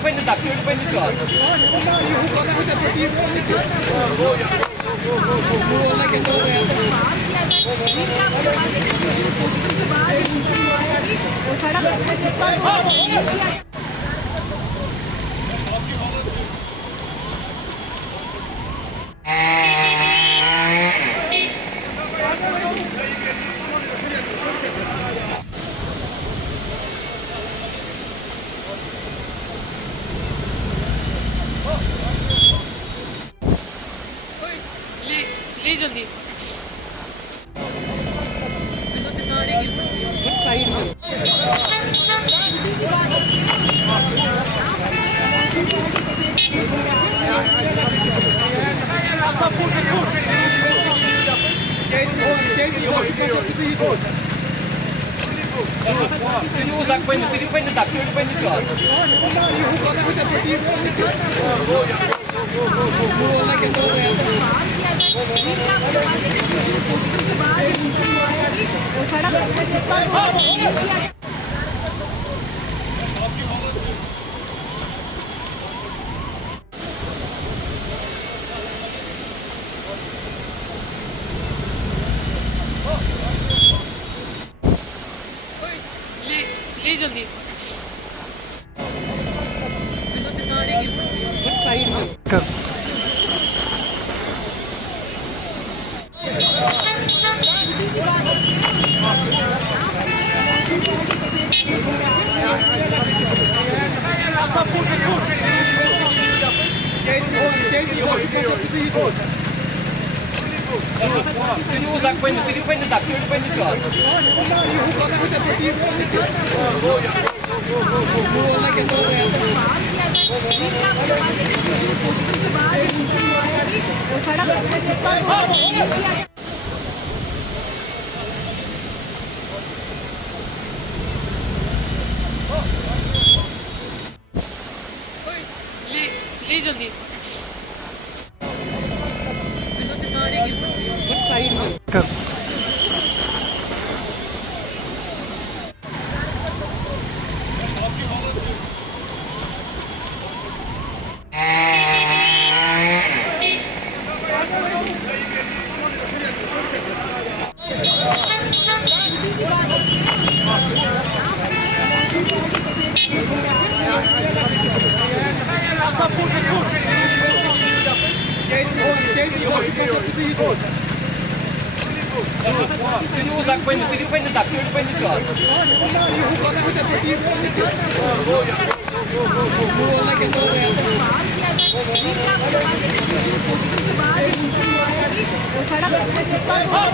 Pwede tak, pwede siya. ले जल्दी से नारे गिर सकती है एक साइड में Pwede tak, pwede siya. ले जल्दी से नारे गिर सकती है एक साइड में Pwede tak, pwede siya. ले जल्दी से नारे गिर सकती है एक साइड में Pwede tak, pwede siya.